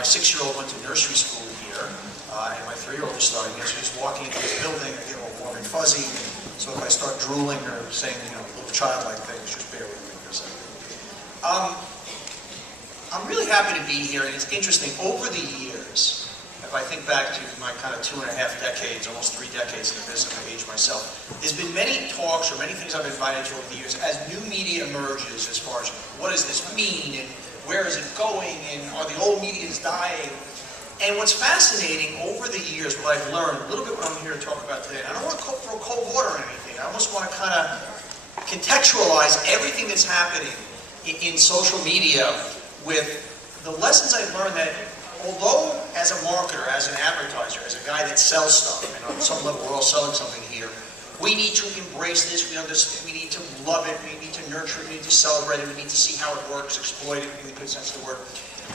my 6-year-old went to nursery school here, and my 3-year-old is starting here. So he's walking into this building, I get all warm and fuzzy. So if I start drooling or saying, little childlike things, just bear with me for a second. I'm really happy to be here, and it's interesting. Over the years, if I think back to my kind of 2.5 decades, almost 3 decades in the business, I age myself, there's been many talks or many things I've invited to over the years as new media emerges as far as what does this mean and where is it going and are the old medias dying? And what's fascinating over the years, what I've learned, a little bit what I'm here to talk about today, and I don't want to throw cold water on anything, I almost want to kind of contextualize everything that's happening in social media with the lessons I've learned that although as a marketer, as an advertiser, as a guy that sells stuff, and on some level we're all selling something here, we need to embrace this, we understand, we need to love it, we need to nurture it, we need to celebrate it, we need to see how it works, exploit it in the good sense of the word.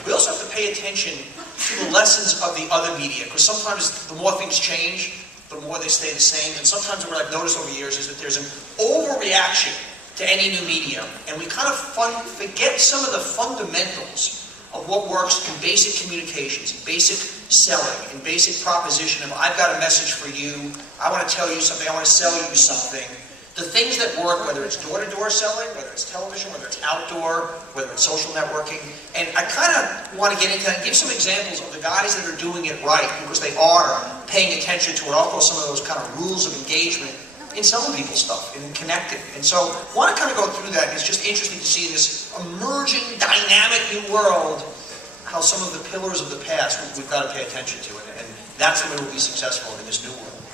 We also have to pay attention to the lessons of the other media, because sometimes the more things change, the more they stay the same, and sometimes what I've noticed over the years is that there's an overreaction to any new medium, and we kind of forget some of the fundamentals of what works in basic communications, in basic selling, in basic proposition of I've got a message for you, I want to tell you something, I want to sell you something. The things that work, whether it's door-to-door selling, whether it's television, whether it's outdoor, whether it's social networking, and I kind of want to get into that and give some examples of the guys that are doing it right, because they are paying attention to what I'll call some of those kind of rules of engagement in selling people stuff, in connecting. And so I want to kind of go through that. It's just interesting to see in this emerging, dynamic new world, how some of the pillars of the past we've got to pay attention to, and that's the way we'll be successful in this new world.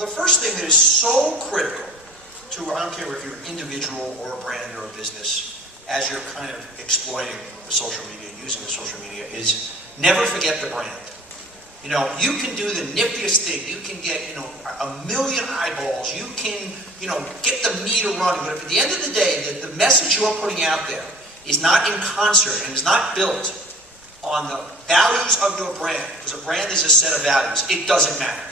The first thing that is so critical to, I don't care if you're an individual or a brand or a business, as you're kind of exploiting the social media, using the social media, is never forget the brand. You can do the niftiest thing. You can get, 1 million eyeballs. You can, get the meter running. But if at the end of the day, the message you're putting out there is not in concert and is not built on the values of your brand, because a brand is a set of values, it doesn't matter.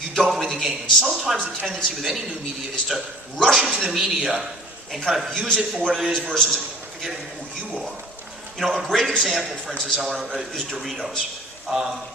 You don't win the game. And sometimes the tendency with any new media is to rush into the media and kind of use it for what it is versus forgetting who you are. A great example, for instance, is Doritos.